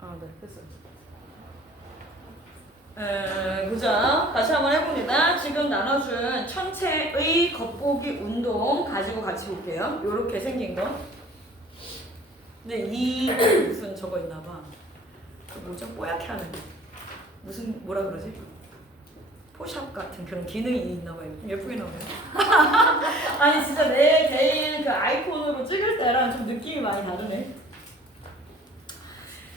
네, 됐어. 보자. 다시 한번 해봅니다. 지금 나눠준 천체의 겉보기 운동 가지고 같이 볼게요. 요렇게 생긴 거. 근데 이 무슨 저거 있나봐. 그 뭐죠? 뽀얗게 하는 거. 무슨 뭐라 그러지? 포샵 같은 그런 기능이 있나봐요. 예쁘게 나오네요. 아니 진짜 내 개인 그 아이폰으로 찍을 때랑 좀 느낌이 많이 다르네.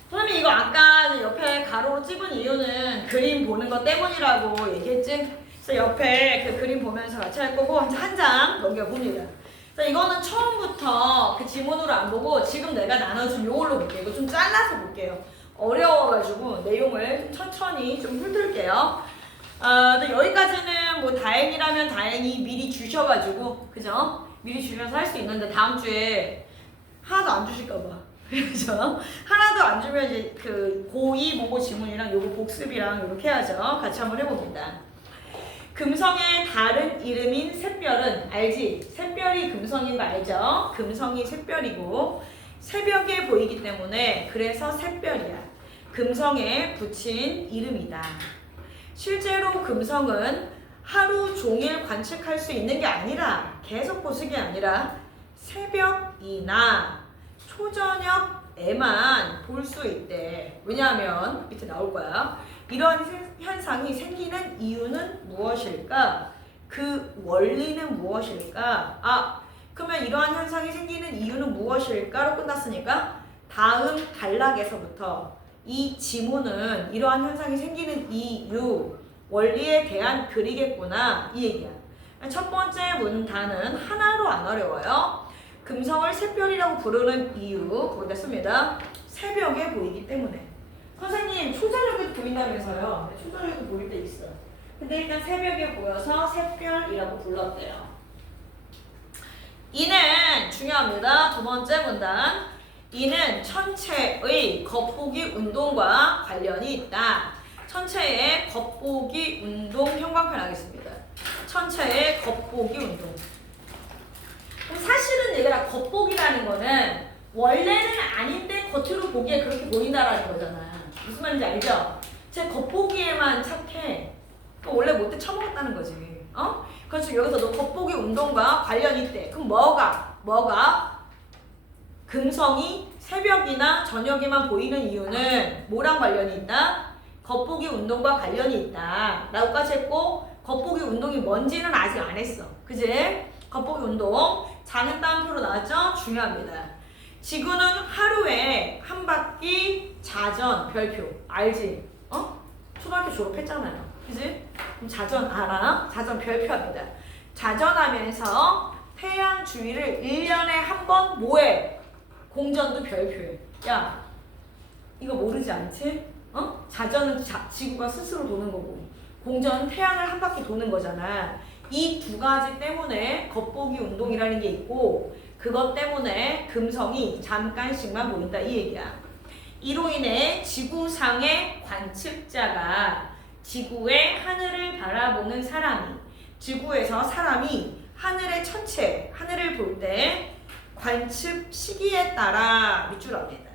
선생님 이거 아까 옆에 가로로 찍은 이유는 그림 보는 것 때문이라고 얘기했지? 그래서 옆에 그 그림 보면서 같이 할 거고 한 장 넘겨봅니다. 그래서 이거는 처음부터 그 지문으로 안 보고 지금 내가 나눠준 요걸로 볼게요. 이거 좀 잘라서 볼게요. 어려워가지고 내용을 천천히 좀 훑을게요. 근데 여기까지는 뭐 다행이라면 다행히 미리 주셔가지고 그죠? 미리 주셔서 할 수 있는데 다음 주에 하나도 안 주실까봐. 그죠? 하나도 안 주면 이제 그 고2 모고 지문이랑 요거 복습이랑 이렇게 해야죠. 같이 한번 해봅니다. 금성의 다른 이름인 샛별은 알지? 샛별이 금성인 거 알죠? 금성이 샛별이고 새벽에 보이기 때문에 그래서 샛별이야. 금성에 붙인 이름이다. 실제로 금성은 하루 종일 관측할 수 있는 게 아니라 계속 보는 게 아니라 새벽이나 초저녁에만 볼 수 있대. 왜냐하면 밑에 나올 거야. 이런 현상이 생기는 이유는 무엇일까? 그 원리는 무엇일까? 그러면 이러한 현상이 생기는 이유는 무엇일까로 끝났으니까 다음 단락에서부터 이 지문은 이러한 현상이 생기는 이유, 원리에 대한 글이겠구나 이 얘기야. 첫 번째 문단은 하나로 안 어려워요. 금성을 샛별이라고 부르는 이유 거기다 씁니다. 새벽에 보이기 때문에. 선생님 초저녁에도 보인다면서요. 초저녁에도 보일 때 있어요. 근데 일단 새벽에 보여서 샛별이라고 불렀대요. 이는 중요합니다. 두 번째 문단. 이는 천체의 겉보기 운동과 관련이 있다. 천체의 겉보기 운동 형광펜 하겠습니다. 천체의 겉보기 운동. 그럼 사실은 얘들아 겉보기라는 거는 원래는 아닌데 겉으로 보기에 그렇게 보인다라는 거잖아. 무슨 말인지 알죠? 제 겉보기에만 착해. 원래 못돼 처먹었다는 거지. 그래서 여기서 너 겉보기 운동과 관련이 있대. 그럼 뭐가? 금성이 새벽이나 저녁에만 보이는 이유는 뭐랑 관련이 있다? 겉보기 운동과 관련이 있다. 라고까지 했고 겉보기 운동이 뭔지는 아직 안 했어. 그지? 겉보기 운동 작은 따옴표로 나왔죠? 중요합니다. 지구는 하루에 한 바퀴 자전 별표 알지? 초등학교 졸업했잖아요. 그지? 그럼 자전 알아? 자전 별표합니다. 자전하면서 태양 주위를 1년에 한 번 뭐해? 공전도 별표해. 야 이거 모르지 않지? 자전은 지구가 스스로 도는 거고 공전은 태양을 한 바퀴 도는 거잖아. 이 두 가지 때문에 겉보기 운동이라는 게 있고 그것 때문에 금성이 잠깐씩만 보인다 이 얘기야. 이로 인해 지구상의 관측자가 지구의 하늘을 바라보는 사람이 지구에서 사람이 하늘의 천체, 하늘을 볼 때 관측 시기에 따라 밑줄 합니다.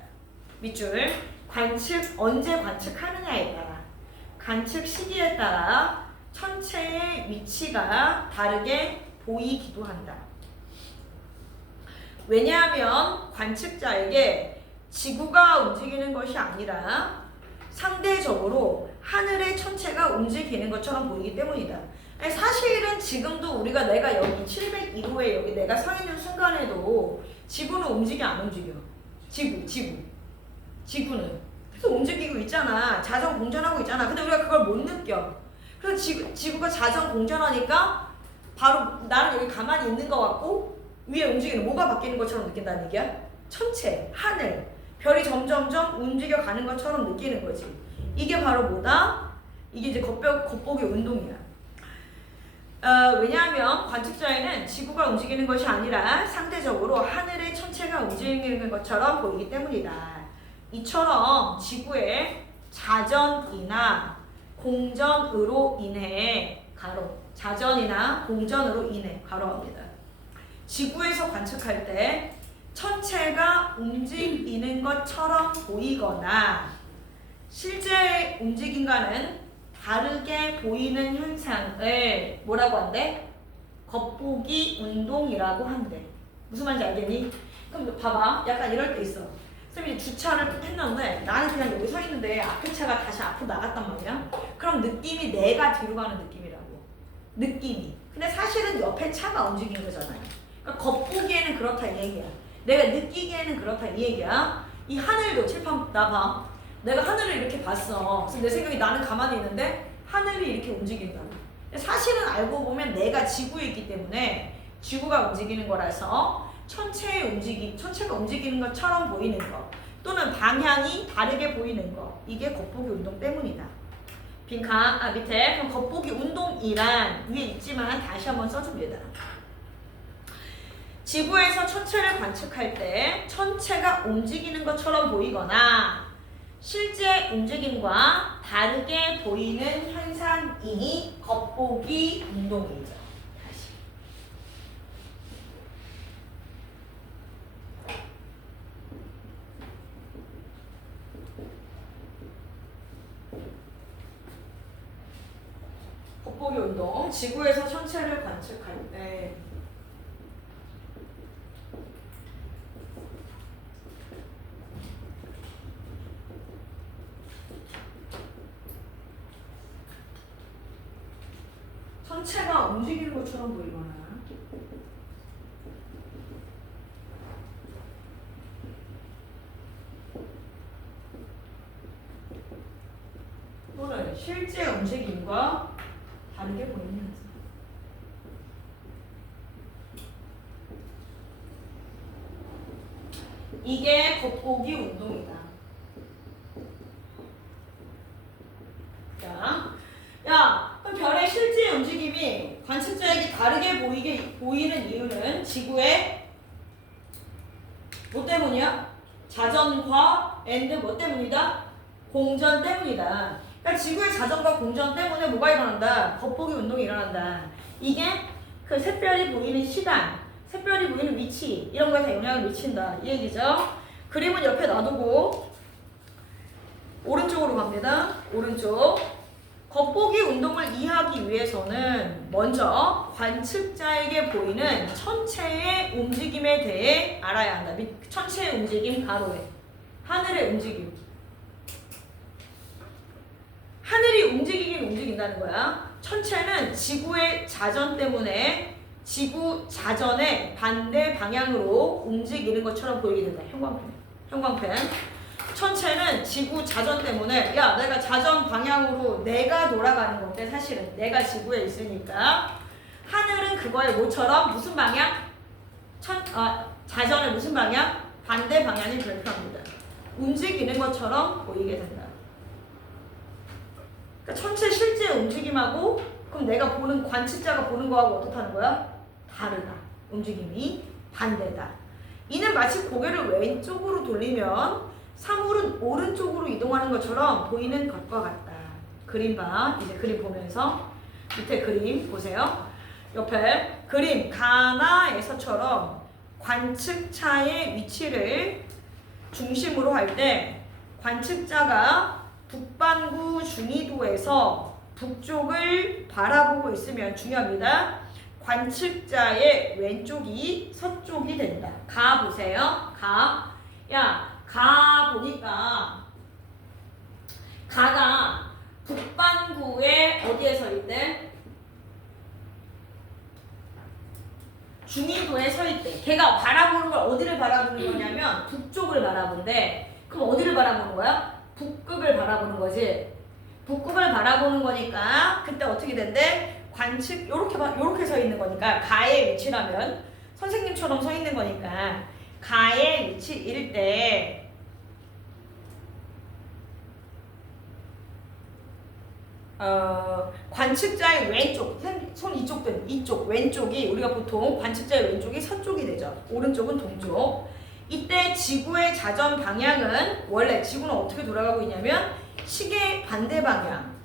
밑줄 관측 언제 관측하느냐에 따라 관측 시기에 따라 천체의 위치가 다르게 보이기도 한다. 왜냐하면 관측자에게 지구가 움직이는 것이 아니라 상대적으로 하늘의 천체가 움직이는 것처럼 보이기 때문이다. 사실은 지금도 우리가 내가 여기 701호에 여기 내가 서 있는 순간에도 지구는 움직여 안 움직여? 지구는 계속 움직이고 있잖아. 자전 공전하고 있잖아. 근데 우리가 그걸 못 느껴. 그래서 지구가 자전 공전하니까 바로 나는 여기 가만히 있는 것 같고 위에 움직이는 뭐가 바뀌는 것처럼 느낀다는 얘기야? 천체, 하늘, 별이 점점점 움직여가는 것처럼 느끼는 거지. 이게 바로 뭐다? 이게 이제 겉보기 운동이야. 왜냐하면 관측자에는 지구가 움직이는 것이 아니라 상대적으로 하늘의 천체가 움직이는 것처럼 보이기 때문이다. 이처럼 지구의 자전이나 공전으로 인해 자전이나 공전으로 인해 가로합니다. 지구에서 관측할 때 천체가 움직이는 것처럼 보이거나 실제 움직임과는 다르게 보이는 현상을 뭐라고 한대? 겉보기 운동이라고 한대. 무슨 말인지 알겠니? 그럼 봐봐. 약간 이럴 때 있어. 선생님이 주차를 했는데 나는 그냥 여기 서 있는데 앞에 차가 다시 앞으로 나갔단 말이야. 그럼 느낌이 내가 뒤로 가는 느낌이라고. 느낌이. 근데 사실은 옆에 차가 움직인 거잖아요. 그러니까 겉보기에는 그렇다 이 얘기야. 내가 느끼기에는 그렇다 이 얘기야. 이 하늘도 칠판 나 봐. 내가 하늘을 이렇게 봤어. 그래서 내 생각이 나는 가만히 있는데 하늘이 이렇게 움직인다. 사실은 알고 보면 내가 지구에 있기 때문에 지구가 움직이는 거라서 천체가 움직이는 것처럼 보이는 거 또는 방향이 다르게 보이는 거 이게 겉보기 운동 때문이다. 밑에 그럼 겉보기 운동이란 위에 있지만 다시 한번 써줍니다. 지구에서 천체를 관측할 때 천체가 움직이는 것처럼 보이거나 실제 움직임과 다르게 보이는 현상이 겉보기 운동이죠. 다시. 겉보기 운동. 지구에서 천체를 관측할 때 천체가 움직이는 것처럼 보이거나 또는 실제 움직임과 다르게 보이는 현상. 이게 겉보기 운동이다. 야, 그럼 별의 실제 움직임이 관측자에게 다르게 보이는 이유는 지구의 뭐 때문이야? 자전과 뭐 때문이다? 공전 때문이다. 그러니까 지구의 자전과 공전 때문에 뭐가 일어난다? 겉보기 운동이 일어난다. 이게 그 샛별이 보이는 시간, 샛별이 보이는 위치 이런 거에 다 영향을 미친다. 이 얘기죠. 그림은 옆에 놔두고 오른쪽으로 갑니다. 오른쪽. 겉보기 운동을 이해하기 위해서는 먼저 관측자에게 보이는 천체의 움직임에 대해 알아야 한다. 천체의 움직임 가로에 하늘의 움직임. 하늘이 움직이긴 움직인다는 거야. 천체는 지구의 자전 때문에 지구 자전의 반대 방향으로 움직이는 것처럼 보이게 된다. 형광펜. 천체는 지구 자전 때문에 내가 자전 방향으로 내가 돌아가는 건데 사실은 내가 지구에 있으니까 하늘은 그거의 뭐처럼 무슨 방향? 자전의 무슨 방향? 반대 방향을 별표합니다. 움직이는 것처럼 보이게 된다. 그러니까 천체 실제 움직임하고 그럼 내가 보는 관측자가 보는 거하고 어떻다는 거야? 다르다. 움직임이 반대다. 이는 마치 고개를 왼쪽으로 돌리면 사물은 오른쪽으로 이동하는 것처럼 보이는 것과 같다. 그림 봐. 이제 그림 보면서 밑에 그림 보세요. 옆에 그림 가나에서처럼 관측차의 위치를 중심으로 할 때 관측자가 북반구 중위도에서 북쪽을 바라보고 있으면 중요합니다. 관측자의 왼쪽이 서쪽이 된다. 가 보세요. 가 보니까 가가 북반구에 어디에 서 있대? 중위도에 서 있대. 걔가 바라보는 걸 어디를 바라보는 거냐면 북쪽을 바라본대. 그럼 어디를 바라보는 거야? 북극을 바라보는 거지. 북극을 바라보는 거니까 그때 어떻게 된대? 관측 요렇게 서 있는 거니까 가의 위치라면 선생님처럼 서 있는 거니까 가의 위치일 때 관측자의 왼쪽, 손 이쪽 왼쪽이 우리가 보통 관측자의 왼쪽이 서쪽이 되죠. 오른쪽은 동쪽. 이때 지구의 자전 방향은 원래 지구는 어떻게 돌아가고 있냐면 시계 반대 방향,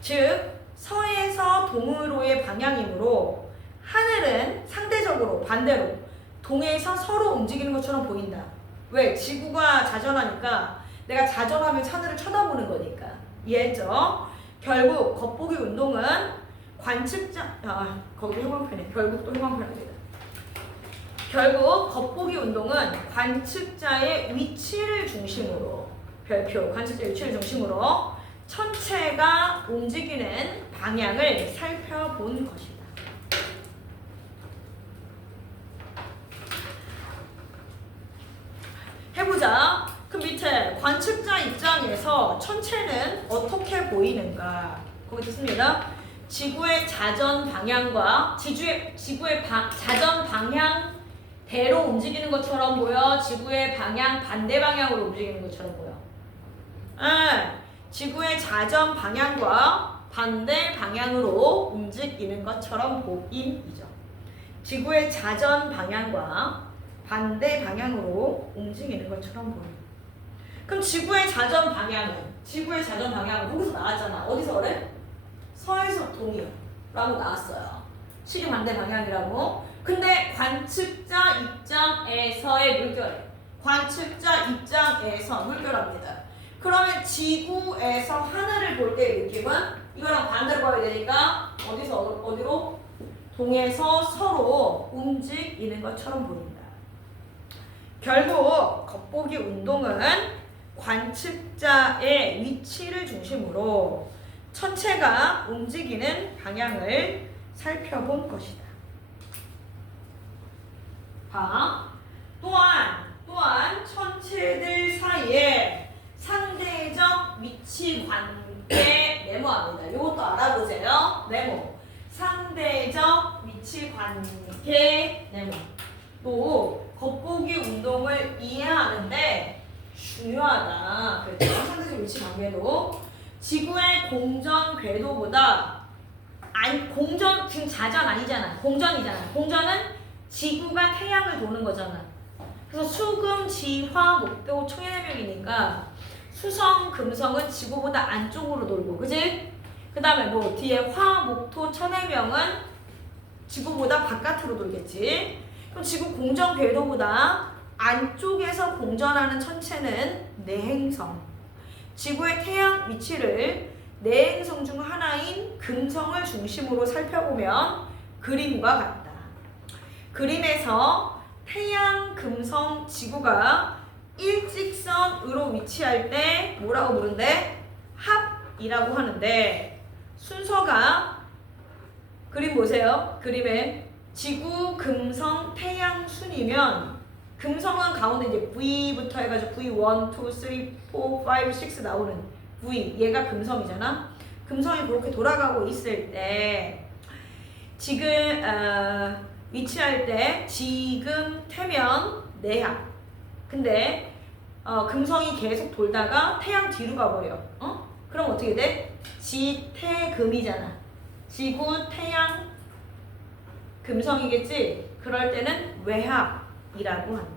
즉 서에서 동으로의 방향이므로 하늘은 상대적으로 반대로 동에서 서로 움직이는 것처럼 보인다. 왜? 지구가 자전하니까 내가 자전하면 하늘을 쳐다보는 거니까. 이해했죠? 결국 겉보기 운동은 관측자 거기도 형광펜이네. 결국 또 형광펜입니다. 결국 겉보기 운동은 관측자의 위치를 중심으로 별표 관측자의 위치를 중심으로 천체가 움직이는 방향을 살펴본 것이다. 해보자. 그 밑에 관측자 입장에서 천체는 어떻게 보이는가? 거기 있습니다. 지구의 자전 방향과 지구의 자전 방향대로 움직이는 것처럼 보여? 지구의 방향 반대 방향으로 움직이는 것처럼 보여? 지구의 자전 방향과 반대 방향으로 움직이는 것처럼 보임이죠. 지구의 자전 방향과 반대 방향으로 움직이는 것처럼 보임. 그럼 지구의 자전 방향은 거기서 나왔잖아. 어디서 그래? 서에서 동이라고 나왔어요. 시계 반대 방향이라고. 근데 관측자 입장에서의 물결. 관측자 입장에서 물결합니다. 그러면 지구에서 하늘을 볼 때의 느낌은 이거랑 반대로 봐야 되니까 어디로? 동에서 서로 움직이는 것처럼 보인다. 결국 겉보기 운동은 관측자의 위치를 중심으로 천체가 움직이는 방향을 살펴본 것이다. 또한 천체들 사이에 상대적 위치 관계 네모합니다. 이것도 알아보세요. 네모. 상대적 위치 관계 네모. 또 겉보기 운동을 이해하는데 중요하다. 그래서 상대적 위치 관계도 지구의 공전 궤도보다 공전 지금 자전 아니잖아. 공전이잖아. 공전은 지구가 태양을 도는 거잖아. 그래서 수금, 지화, 목도 총해명이니까 수성, 금성은 지구보다 안쪽으로 돌고, 그지? 그 다음에 뭐 뒤에 화, 목토, 천해명은 지구보다 바깥으로 돌겠지. 그럼 지구 공전 궤도보다 안쪽에서 공전하는 천체는 내행성. 지구의 태양 위치를 내행성 중 하나인 금성을 중심으로 살펴보면 그림과 같다. 그림에서 태양, 금성, 지구가 일직선으로 위치할 때 뭐라고 부른대? 합이라고 하는데 순서가 그림 보세요. 그림에 지구, 금성, 태양 순이면 금성은 가운데 이제 V부터 해가지고 V1, 2, 3, 4, 5, 6 나오는 V, 얘가 금성이잖아. 금성이 그렇게 돌아가고 있을 때 지금 위치할 때 지금 태면 내합. 근데 금성이 계속 돌다가 태양 뒤로 가버려. 그럼 어떻게 돼? 지태금이잖아. 지구, 태양, 금성이겠지? 그럴 때는 외합이라고 한다.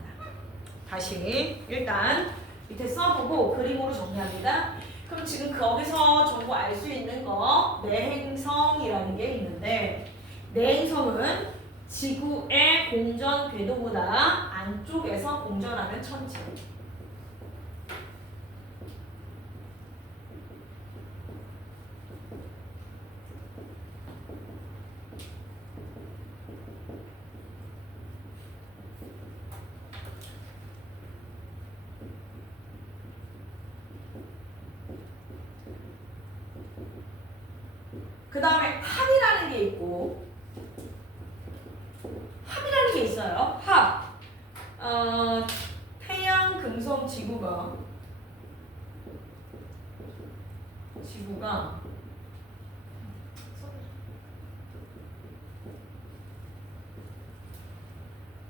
다시 일단 밑에 써보고 그림으로 정리합니다. 그럼 지금 거기서 정보 알 수 있는 거 내행성이라는 게 있는데 내행성은 지구의 공전 궤도보다 안쪽에서 공전하는 천체. 그 다음에 합이라는 게 있고 합이라는 게 있어요. 합. 태양, 금성, 지구가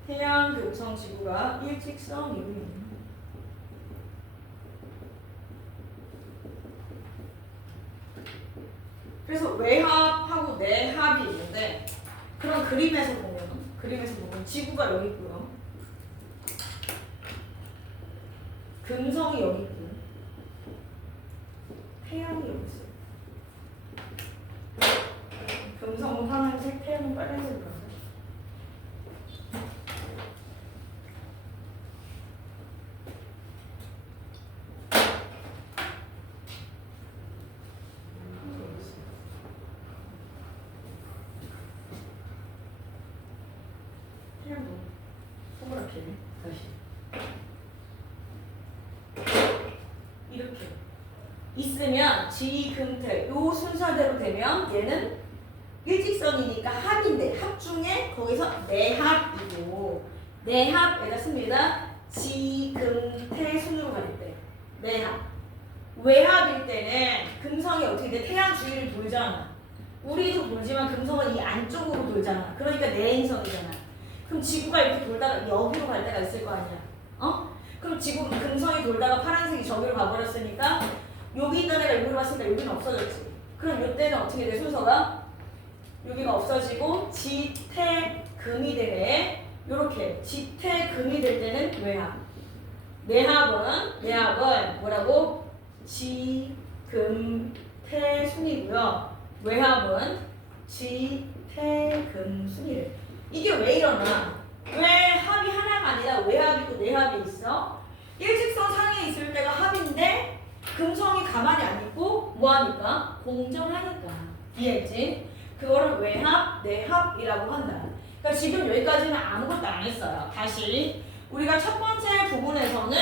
태양, 금성, 지구가 일직선 이루는 그래서 외합하고 내합이 있는데 그런 그림에서 보면 지구가 여기 있고요. 금성이 여기 있고 태양이 여기 있어요. 금성은 파란색, 태양은 빨간색으로. 있으면 지금태 요 순서대로 되면 얘는 일직선이니까 합인데 합 중에 거기서 내합이고 내합에다 씁니다. 지금태 순으로 갈 때 내합. 외합일 때는 금성이 어떻게 돼? 태양 주위를 돌잖아. 우리도 돌지만 금성은 이 안쪽으로 돌잖아. 그러니까 내행성이잖아. 그럼 지구가 이렇게 돌다가 여기로 갈 때가 있을 거 아니야. 그럼 지구 금성이 돌다가 파란색이 저기로 가버렸으니까 여기 있던 애가 여기로 왔으니까 여기는 없어졌지. 그럼 이때는 어떻게 돼? 순서가 여기가 없어지고 지태금이 되네. 요렇게 지태금이 될 때는 외합. 내합은 뭐라고? 지금태순이고요. 외합은 지태금순이래. 이게 왜 일어나? 왜 합이 하나가 아니라 외합이 또 내합이 있어? 일직선 상에 있을 때가 합인데 금성이 가만히 안 있고 뭐하니까? 공전하니까. 이해했지? 그거를 외합, 내합이라고 한다. 그러니까 지금 여기까지는 아무것도 안 했어요. 다시 우리가 첫 번째 부분에서는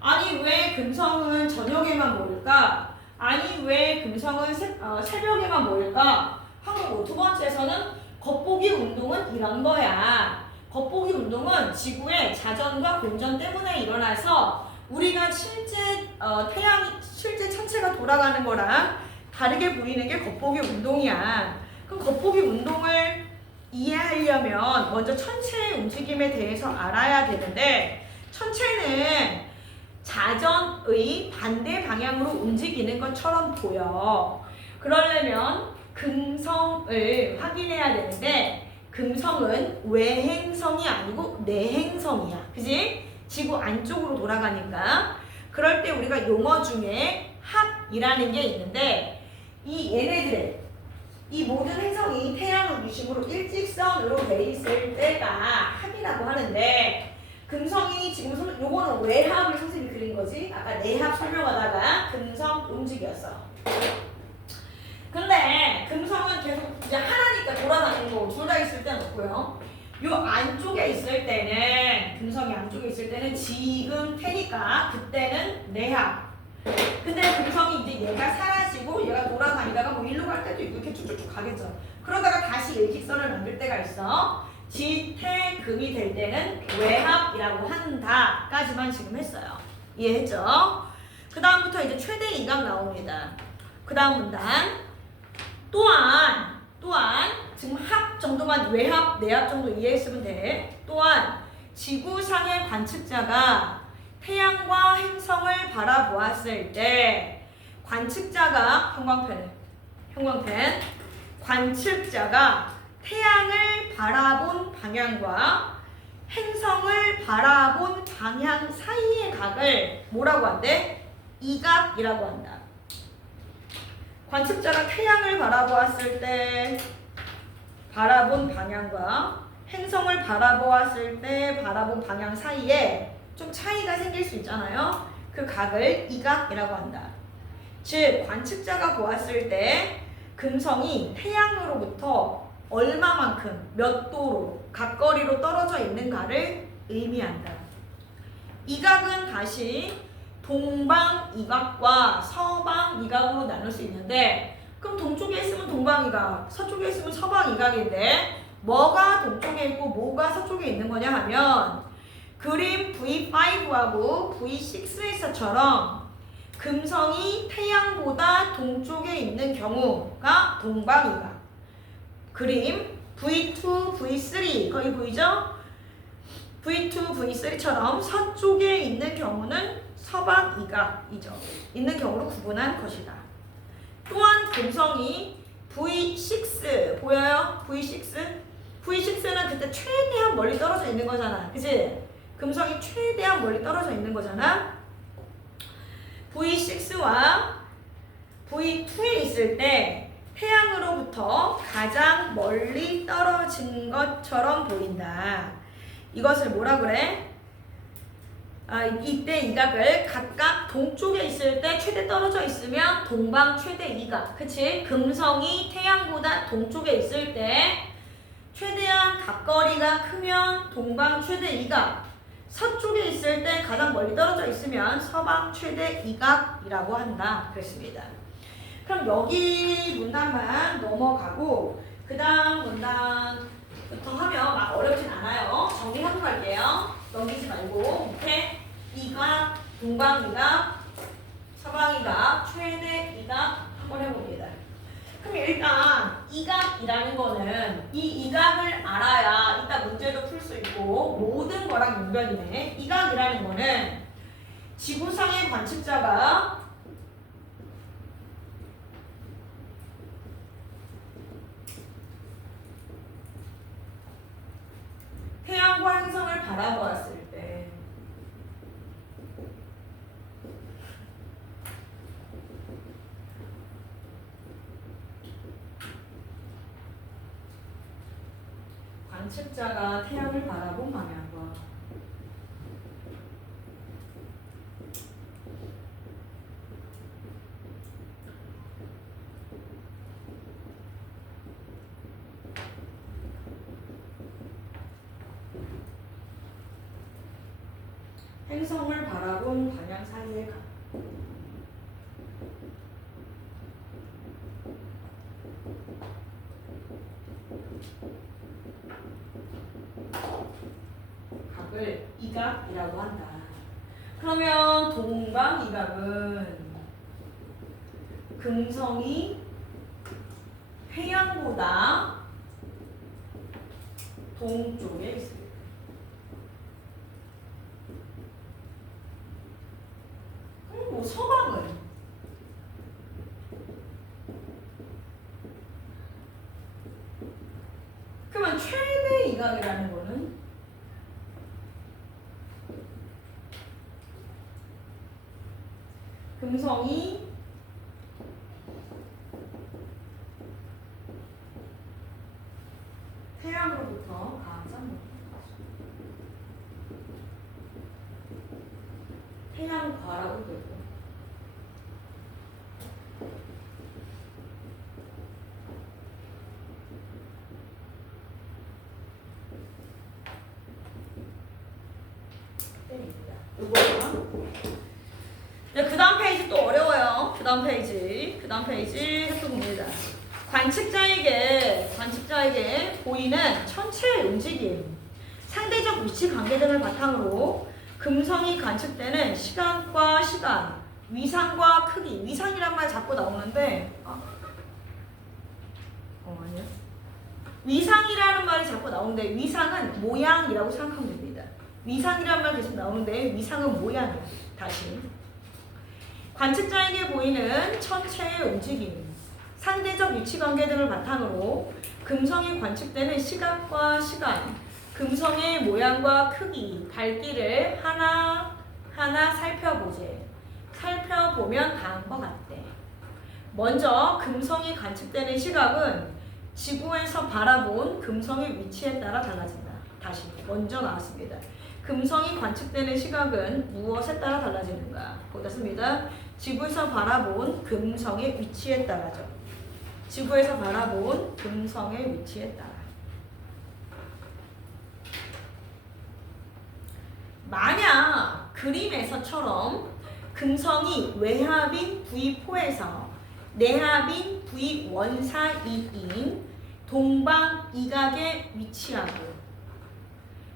아니 왜 금성은 저녁에만 모일까? 아니 왜 금성은 새벽에만 모일까? 한 거고, 두 번째에서는 겉보기 운동은 이런 거야. 겉보기 운동은 지구의 자전과 공전 때문에 일어나서 우리가 실제 실제 천체가 돌아가는 거랑 다르게 보이는 게 겉보기 운동이야. 그럼 겉보기 운동을 이해하려면 먼저 천체의 움직임에 대해서 알아야 되는데, 천체는 자전의 반대 방향으로 움직이는 것처럼 보여. 그러려면 금성을 확인해야 되는데, 금성은 외행성이 아니고 내행성이야. 그지? 지구 안쪽으로 돌아가니까. 그럴 때 우리가 용어 중에 합이라는 게 있는데, 이 얘네들의 이 모든 행성이 태양을 중심으로 일직선으로 돼 있을 때가 합이라고 하는데, 금성이 지금 요거는 외합을 선생님이 그린 거지. 아까 내합 설명하다가 금성 움직였어. 근데 금성은 계속 이제 하나니까 돌아다니는 거고, 둘 다 있을 때는 없고요. 요 안쪽에 있을 때는, 금성이 안쪽에 있을 때는 지금 태니까 그때는 내합. 근데 금성이 이제 얘가 사라지고 얘가 돌아다니다가 뭐 일로 갈 때도 있고 이렇게 쭉쭉쭉 가겠죠. 그러다가 다시 일직선을 만들 때가 있어. 지태금이 될 때는 외합이라고 한다까지만 지금 했어요. 이해했죠? 그 다음부터 이제 최대 이각 나옵니다. 그 다음 문단. 또한 지금 합 정도만, 외합, 내합 정도 이해했으면 돼. 또한 지구상의 관측자가 태양과 행성을 바라보았을 때 관측자가 형광펜 관측자가 태양을 바라본 방향과 행성을 바라본 방향 사이의 각을 뭐라고 한대? 이각이라고 한다. 관측자가 태양을 바라보았을 때 바라본 방향과 행성을 바라보았을 때 바라본 방향 사이에 좀 차이가 생길 수 있잖아요. 그 각을 이각이라고 한다. 즉 관측자가 보았을 때 금성이 태양으로부터 얼마만큼 몇 도로 각거리로 떨어져 있는가를 의미한다. 이각은 다시 동방이각과 서방이각으로 나눌 수 있는데, 그럼 동쪽에 있으면 동방이각, 서쪽에 있으면 서방이각인데 뭐가 동쪽에 있고 뭐가 서쪽에 있는 거냐 하면, 그림 V5하고 V6에서처럼 금성이 태양보다 동쪽에 있는 경우가 동방이각. 그림 V2, V3 거기 보이죠? V2, V3처럼 서쪽에 있는 경우는 서방이각이죠. 있는 경우로 구분한 것이다. 또한 금성이 V6 보여요? V6는 그때 최대한 멀리 떨어져 있는 거잖아. 그치? 금성이 최대한 멀리 떨어져 있는 거잖아. V6와 V2에 있을 때 태양으로부터 가장 멀리 떨어진 것처럼 보인다. 이것을 뭐라 그래? 이때 이각을 각각 동쪽에 있을 때 최대 떨어져 있으면 동방 최대 이각. 그치? 금성이 태양보다 동쪽에 있을 때 최대한 각거리가 크면 동방 최대 이각. 서쪽에 있을 때 가장 멀리 떨어져 있으면 서방 최대 이각이라고 한다. 그랬습니다. 그럼 여기 문단만 넘어가고 그 다음 문단부터 하면 막 어렵진 않아요. 정리하고 갈게요. 넘기지 말고 밑에 이각, 동방 이각, 서방 이각, 최대 이각 한번 해봅니다. 그럼 일단 이각이라는 거는 이 이각을 알아야 이따 문제도 풀 수 있고 모든 거랑 연결이네. 이각이라는 거는 지구상의 관측자가 태양과 행성을 바라보았을 때 관측자가 태양을 바라본 방향과 행성을 바라본 방향 사이의 각. 각을 이각이라고 한다. 그러면 동방 이각은 금성이 태양보다 동쪽에 있습니다. 그리고 서방은 그러면 최대 이각이라는 거는 금성이 태양으로부터 가장 태양과라고 되고 때립니다. 그 다음 페이지 또 어려워요. 그 다음 페이지 또 봅니다. 관측자에게 보이는 천체의 움직임, 상대적 위치 관계 등을 바탕으로 금성이 관측되는 시간과 시간, 위상과 크기, 위상이란 말 자꾸 나오는데 아니요. 위상이라는 말이 자꾸 나오는데 위상은 모양이라고 생각하면 됩니다. 위상이라는 말 계속 나오는데 위상은 모양이에요. 다시 관측자에게 보이는 천체의 움직임, 상대적 위치관계 등을 바탕으로 금성이 관측되는 시각과 시간, 금성의 모양과 크기, 밝기를 하나하나 살펴보면 다음과 같대. 먼저 금성이 관측되는 시각은 지구에서 바라본 금성의 위치에 따라 달라진다. 다시 먼저 나왔습니다. 금성이 관측되는 시각은 무엇에 따라 달라지는가? 보겠습니다. 지구에서 바라본 금성의 위치에 따라죠. 지구에서 바라본 금성의 위치에 따라. 만약 그림에서처럼 금성이 외합인 V4에서 내합인 V1 사이인 동방 이각에 위치하고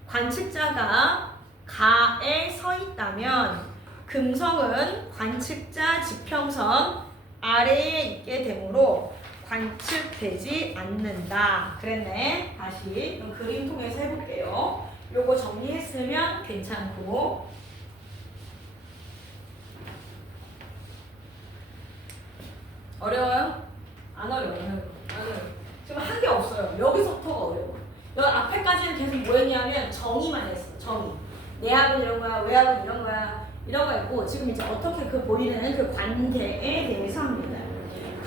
관측자가 가에 서 있다면 금성은 관측자 지평선 아래에 있게 되므로 관측되지 않는다. 그랬네. 다시 그림 통해서 해볼게요. 요거 정리했으면 괜찮고 어려워요? 안 어려워요. 지금 한 게 없어요. 여기서부터가 어려워. 여기 앞에까지는 계속 뭐였냐면 정의만 했어. 정의. 내합은 이런 거야, 외합은 이런 거야, 이런 거 있고 지금 이제 어떻게 그 보이는 그 관계에 대해서 합니다.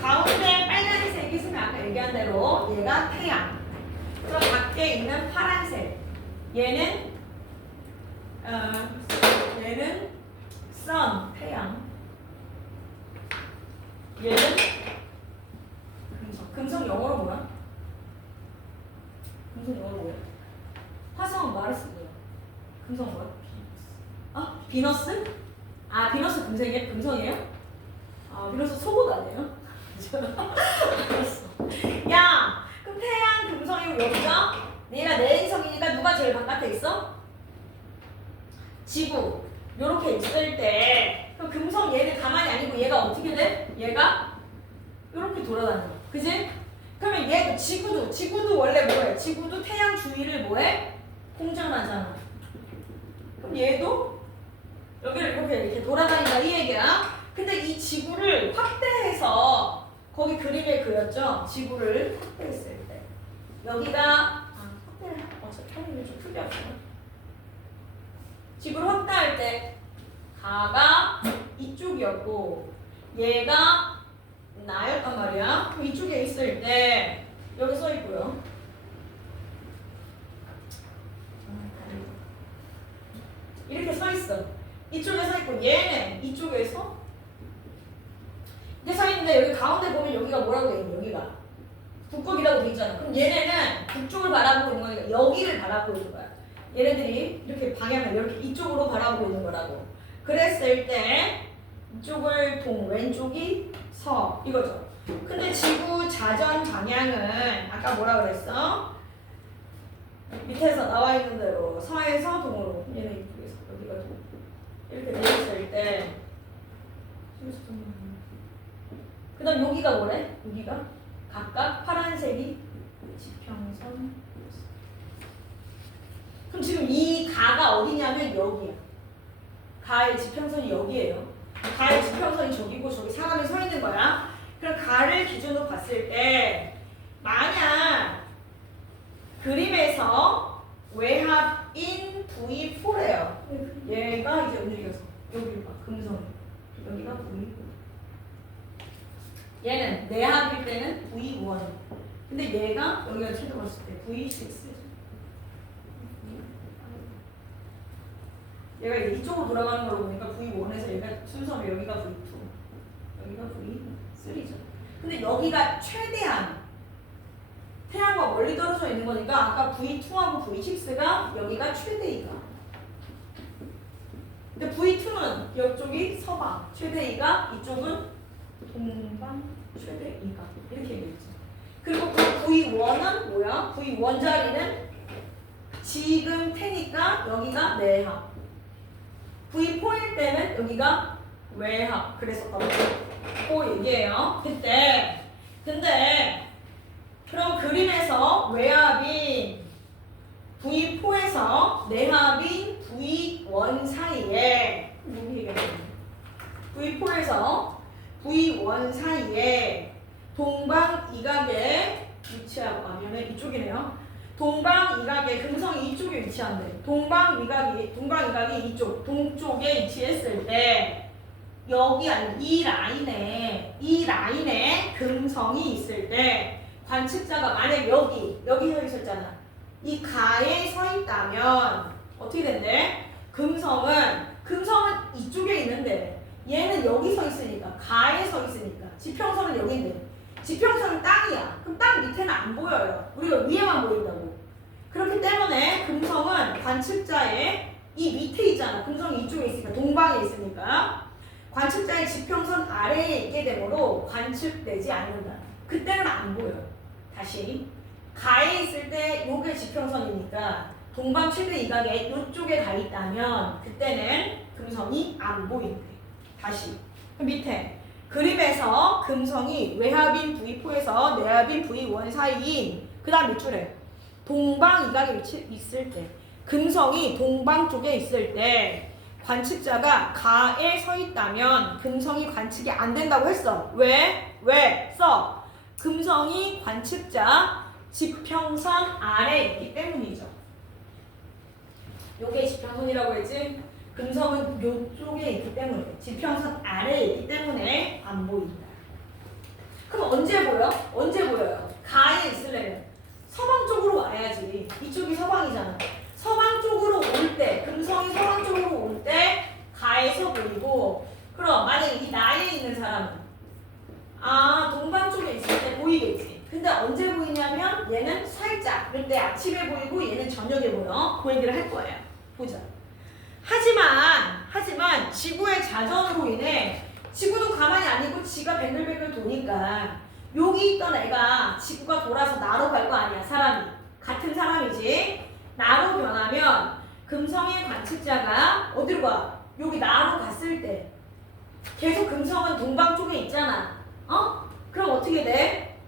가운데 빨간색 있으면 아까 얘기한 대로 얘가 태양. 저 밖에 있는 파란색. 얘는 sun, 태양. 얘는 금성. 금성 영어로 뭐야? 금성 영어로 뭐야? 화성은 말을 쓰고요. 금성 뭐야? 비너스? 아 비너스 금성이에요? 금성이에요? 아 비너스 속옷 아니에요? 알았어. 야 그럼 태양 금성이고 여기가 얘가 내행성이니까 누가 제일 바깥에 있어? 지구. 요렇게 있을 때 그럼 금성 얘는 가만히 아니고 얘가 어떻게 돼? 얘가 요렇게 돌아다녀. 그지? 그러면 얘도 지구도 원래 뭐해? 지구도 태양 주위를 뭐해? 공전하잖아. 그럼 얘도 여기를 이렇게 돌아다닌다 이 얘기야. 근데 이 지구를 확대해서 거기 그림에 그렸죠? 지구를 확대했을 때 여기가 확대를 편의를 좀 크게 합시다. 지구를 확대할 때 가가 이쪽이었고 얘가 나였단 말이야. 그럼 이쪽에 있을 때 여기 써 있고요. 이렇게 서 있어. 이쪽에 서 있고 얘는 이쪽에서 이렇게 서 있는데 여기 가운데 보면 여기가 뭐라고 돼 있니? 여기가 북극이라고 돼 있잖아. 그럼 얘네는 북쪽을 바라보고 있는 거니까 여기를 바라보고 있는 거야. 얘네들이 이렇게 방향을 이렇게 이쪽으로 바라보고 있는 거라고. 그랬을 때 이쪽을 동, 왼쪽이 서 이거죠. 근데 지구 자전 방향은 아까 뭐라 그랬어? 밑에서 나와 있는 대로 서에서 동으로 얘네 이쪽에서 여기가 동 이렇게 돼 있을 때 그 다음 여기가 뭐래? 여기가 각각 파란색이 지평선. 그럼 지금 이 가가 어디냐면 여기야. 가의 지평선이 여기예요. 가의 지평선이 저기고 저기 사람이 서 있는 거야. 그럼 가를 기준으로 봤을 때 만약 그림에서 외합인 V4래요. 얘가 이제 움직여서 여기 봐. 금성. 여기가 V4. 얘는 내합일 때는 V1. 근데 얘가 여기가 쳐다봤을 때 V6죠. 얘가 이쪽으로 돌아가는 걸로 보니까 V1에서 얘가 순서로 여기가 V2, 여기가 V3죠. 근데 여기가 최대한 태양과 멀리 떨어져 있는 거니까 아까 V2하고 V6가 여기가 최대이가. 근데 V2는 이쪽이 서방, 최대이가 이쪽은 동방, 최대이가 이렇게 얘기했죠. 그리고 그 V1은 뭐야? V1 자리는 지금 태니까 여기가 내합. V4일 때는 여기가 외합 그랬었다고 얘기해요. 그때 근데 그럼 그림에서 외합인 V4에서 내합인 V1 사이에 여기 얘기하는 V4에서 V1 사이에 동방이각에 위치하고 아니면 이쪽이네요. 동방이각에 금성이 이쪽에 위치한대. 동방이각이 이쪽 동쪽에 위치했을 때 여기 아니 이 라인에 금성이 있을 때 관측자가 만약 여기 서 있었잖아. 이 가에 서 있다면 어떻게 된대? 금성은 이쪽에 있는데 얘는 여기 서 있으니까 가에 서 있으니까 지평선은 여기인데 지평선은 땅이야. 그럼 땅 밑에는 안 보여요. 우리가 위에만 보인다고. 그렇기 때문에 금성은 관측자의 이 밑에 있잖아. 금성이 이쪽에 있으니까 동방에 있으니까 관측자의 지평선 아래에 있게 되므로 관측되지 않는다. 그때는 안 보여요. 다시 가에 있을 때 요게 지평선이니까 동방 최대 이각에 이쪽에 가 있다면 그때는 금성이 안 보인대. 다시 밑에 그림에서 금성이 외합인 V4에서 내합인 V1 사이인 그 다음 밑줄에 동방이각에 있을 때 금성이 동방 쪽에 있을 때 관측자가 가에 서 있다면 금성이 관측이 안 된다고 했어. 왜? 써? 금성이 관측자 지평선 아래에 있기 때문이죠. 요게 지평선이라고 했지? 금성은 요쪽에 있기 때문에 지평선 아래에 있기 때문에 안 보인다. 그럼 언제 보여요? 가에 있으려면 서방 쪽으로 와야지. 이쪽이 서방이잖아. 서방 쪽으로 올 때, 금성이 서방 쪽으로 올 때 가에서 보이고, 그럼 만약에 이 나에 있는 사람은 동방 쪽에 있을 때 보이겠지. 근데 언제 보이냐면 얘는 살짝 이때 아침에 보이고 얘는 저녁에 보여. 그 얘기를 할 거예요. 보자. 하지만 하지만 지구의 자전으로 인해 지구도 가만히 안 있고 지가 뱅글뱅글 도니까 여기 있던 애가 지구가 돌아서 나로 갈 거 아니야. 사람이. 같은 사람이지. 나로 변하면 금성의 관측자가 어디로 가? 여기 나로 갔을 때 계속 금성은 동방 쪽에 있잖아. 그럼 어떻게 돼?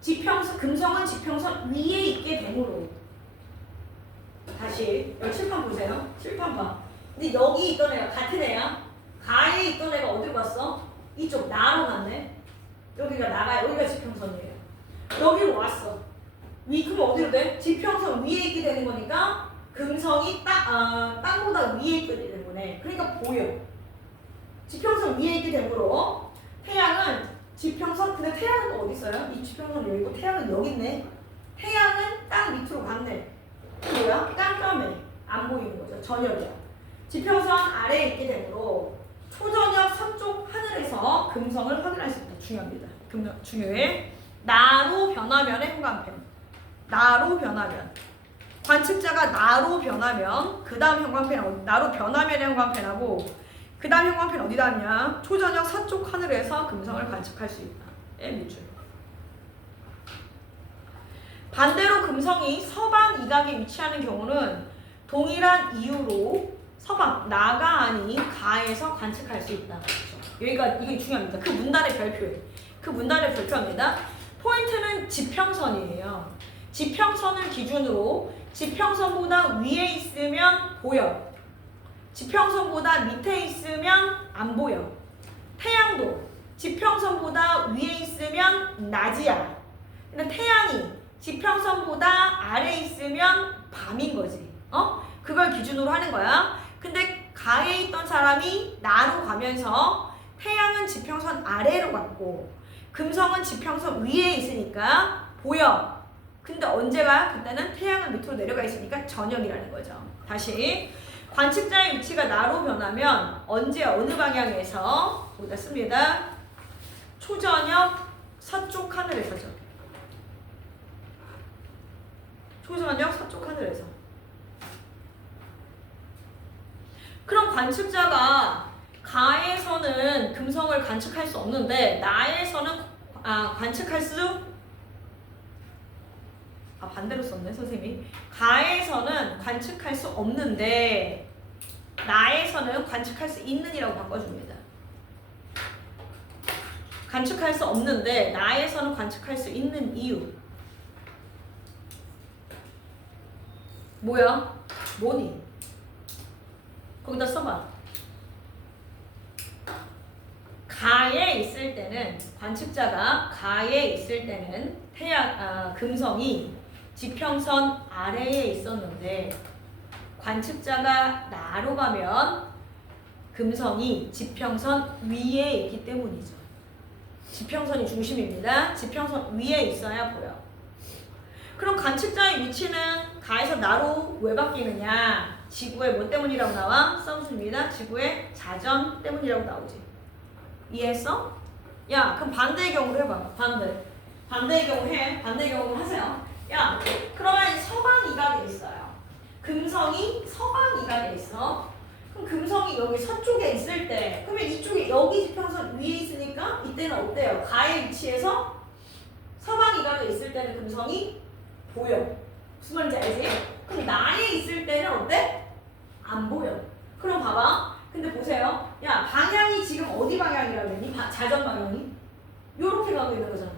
지평선, 금성은 지평선 위에 있게 되므로. 다시 여기 칠판 보세요. 칠판 봐. 근데 여기 있던 애가 같은 애야. 가에 있던 애가 어디로 갔어? 이쪽 나로 갔네. 여기가 나가, 여기가 지평선이에요. 여기로 왔어. 그럼 어디로 돼? 지평선 위에 있게 되는 거니까 금성이 땅보다 위에 있게 되는 거네. 그러니까 보여. 지평선 위에 있게 되므로 태양은 지평선, 근데 태양은 또 어디 있어요? 이 지평선 여기 있고 태양은 여기 있네. 태양은 땅 밑으로 갔네. 뭐야? 깜깜해. 안 보이는 거죠. 저녁이야. 지평선 아래에 있게 되므로 초저녁 서쪽 하늘에서 금성을 확인할 수 있다. 중요합니다. 중요해. 나로 변화면의 형광펜. 나로 변화면. 관측자가 나로 변하면 그 다음 형광펜 나로 변화면의 형광펜하고 그 다음 형광펜 어디다 하냐? 초저녁 서쪽 하늘에서 금성을 관측할 수 있다. 의 밑줄. 반대로 금성이 서방 이각에 위치하는 경우는 동일한 이유로 서방, 나가 아닌 가에서 관측할 수 있다. 이게 중요합니다. 그 문단의 별표예요. 그 문단의 별표입니다. 포인트는 지평선이에요. 지평선을 기준으로 지평선보다 위에 있으면 보여. 지평선보다 밑에 있으면 안 보여. 태양도 지평선보다 위에 있으면 낮이야. 근데 태양이 지평선보다 아래에 있으면 밤인 거지. 그걸 기준으로 하는 거야. 근데 가에 있던 사람이 나로 가면서 태양은 지평선 아래로 갔고 금성은 지평선 위에 있으니까 보여. 근데 언제가? 그때는 태양은 밑으로 내려가 있으니까 저녁이라는 거죠. 다시 관측자의 위치가 나로 변하면 언제 어느 방향에서 보다 씁니다. 초저녁 서쪽 하늘에서죠. 초저녁 서쪽 하늘에서. 그럼 관측자가 가에서는 금성을 관측할 수 없는데 나에서는 관측할 수 반대로 썼네 선생님이. 가에서는 관측할 수 없는데 나에서는 관측할 수 있는이라고 바꿔줍니다. 관측할 수 없는데 나에서는 관측할 수 있는 이유 뭐야? 뭐니? 거기다 써봐. 가에 있을 때는 관측자가 가에 있을 때는 금성이 지평선 아래에 있었는데 관측자가 나로 가면 금성이 지평선 위에 있기 때문이죠. 지평선이 중심입니다. 지평선 위에 있어야 보여. 그럼 관측자의 위치는 가에서 나로 왜 바뀌느냐? 지구의 뭐 때문이라고 나와? 써줍니다. 지구의 자전 때문이라고 나오지. 이해했어? 야, 그럼 반대의 경우로 해봐. 반대의 경우 해. 반대의 경우로 하세요. 야, 그러면 서방 이각에 있어요. 금성이 서방 이각에 있어. 그럼 금성이 여기 서쪽에 있을 때, 그러면 이쪽에 여기 지평선 위에 있으니까 이때는 어때요? 가의 위치에서 서방 이각에 있을 때는 금성이 보여. 무슨 말인지 알지? 그럼 나에 있을 때는 어때? 안 보여. 그럼 봐봐. 근데 보세요. 야, 방향이 지금 어디 방향이라고 했니? 자전 방향이? 요렇게 가고 있는 거잖아.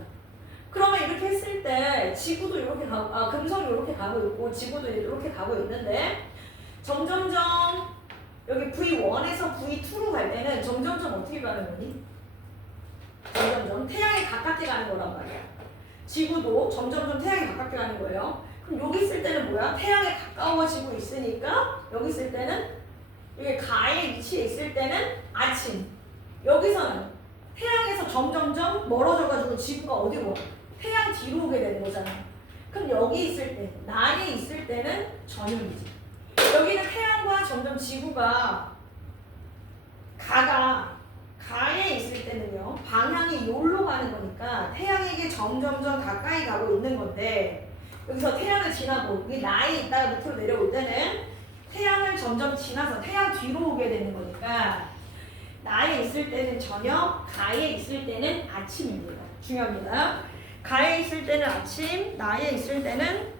그러면 이렇게 했을 때 지구도 이렇게 가고, 금성이 이렇게 가고 있고 지구도 이렇게 가고 있는데 점점점 여기 V1에서 V2로 갈 때는 점점점 어떻게 가는 거니? 점점점 태양에 가깝게 가는 거란 말이야. 지구도 점점점 태양에 가깝게 가는 거예요. 그럼 여기 있을 때는 뭐야? 태양에 가까워지고 있으니까 여기 있을 때는 여기 가에 위치해 있을 때는 아침. 여기서는 태양에서 점점점 멀어져가지고 지구가 어디로 와? 태양 뒤로 오게 되는 거잖아. 그럼 여기 있을 때, 나에 있을 때는 저녁이지. 여기는 태양과 점점 지구가 가에 있을 때는요. 방향이 요로 가는 거니까 태양에게 점점점 가까이 가고 있는 건데 여기서 태양을 지나고 여기 나에 있다가 밑으로 내려올 때는 태양을 점점 지나서 태양 뒤로 오게 되는 거니까 나에 있을 때는 저녁, 가에 있을 때는 아침입니다. 중요합니다. 가에 있을 때는 아침, 나에 있을 때는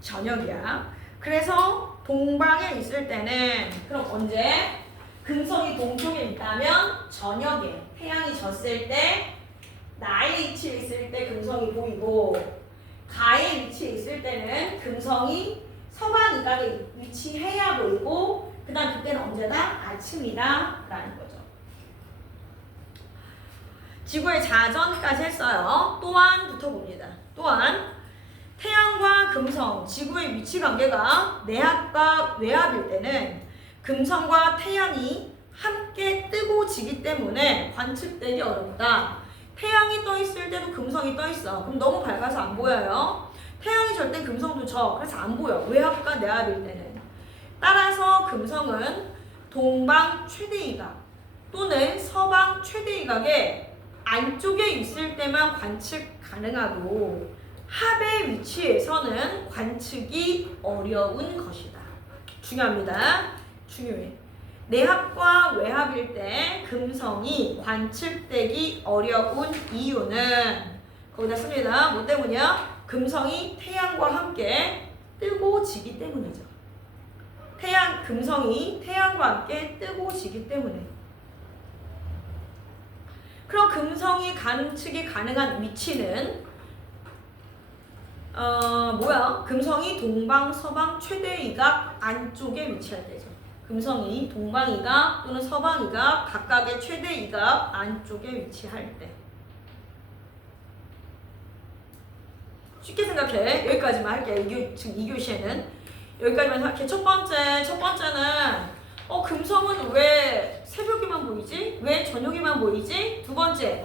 저녁이야. 그래서 동방에 있을 때는 그럼 언제? 금성이 동쪽에 있다면 저녁에 태양이 졌을 때 나의 위치에 있을 때 금성이 보이고 가의 위치에 있을 때는 금성이 서방 이각에 위치해야 보이고 그 다음 그때는 언제다? 아침이다 라는 거죠. 지구의 자전까지 했어요. 또한부터 봅니다. 또한 태양과 금성, 지구의 위치 관계가 내합과 외합일 때는 금성과 태양이 함께 뜨고 지기 때문에 관측되기 어렵다. 태양이 떠 있을 때도 금성이 떠 있어. 그럼 너무 밝아서 안 보여요. 태양이 절 땐 금성도 져. 그래서 안 보여. 외합과 내합일 때는. 따라서 금성은 동방 최대이각 또는 서방 최대이각의 안쪽에 있을 때만 관측 가능하고 합의 위치에서는 관측이 어려운 것이다. 중요합니다. 중요해. 내합과 외합일 때 금성이 관측되기 어려운 이유는 거기다 씁니다. 뭐 때문이야? 금성이 태양과 함께 뜨고 지기 때문이죠. 금성이 태양과 함께 뜨고 지기 때문에. 그럼 금성이 관측이 가능한 위치는 금성이 동방, 서방 최대이각 안쪽에 위치할 때죠. 금성이 동방이각 또는 서방이각 각각의 최대이각 안쪽에 위치할 때. 쉽게 생각해. 여기까지만 할게. 지금 2교시에는 여기까지만 생각해. 첫 번째는 금성은 왜 새벽에만 보이지? 왜 저녁에만 보이지? 두 번째,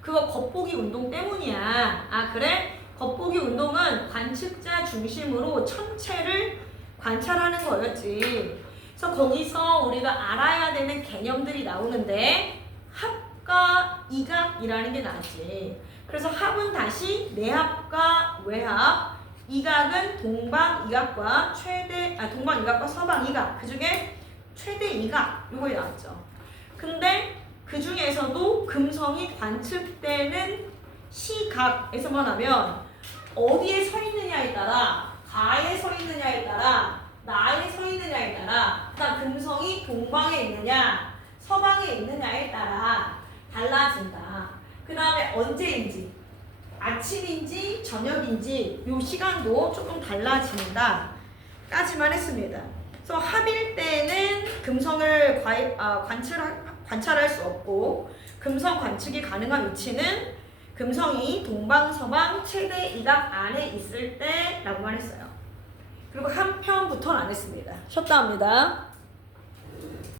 그거 겉보기 운동 때문이야. 아, 그래? 겉보기 운동은 관측자 중심으로 천체를 관찰하는 거였지. 그래서 거기서 우리가 알아야 되는 개념들이 나오는데 합과 이각이라는 게 나왔지. 그래서 합은 다시 내합과 외합, 이각은 동방 이각과 동방 이각과 서방 이각, 그 중에 최대 이각 요거 나왔죠. 근데 그 중에서도 금성이 관측되는 시각에서만 하면 어디에 서 있느냐에 따라, 가에 서 있느냐에 따라, 나에 서 있느냐에 따라, 그다음 금성이 동방에 있느냐, 서방에 있느냐에 따라 달라진다. 그 다음에 언제인지, 아침인지 저녁인지 요 시간도 조금 달라진다 까지만 했습니다. 그래서 합일 때는 금성을 관찰할 수 없고 금성 관측이 가능한 위치는 금성이 동방, 서방 최대 이각 안에 있을 때 라고만 했어요. 그리고 한 편부터는 안 했습니다. 쉬었다 합니다.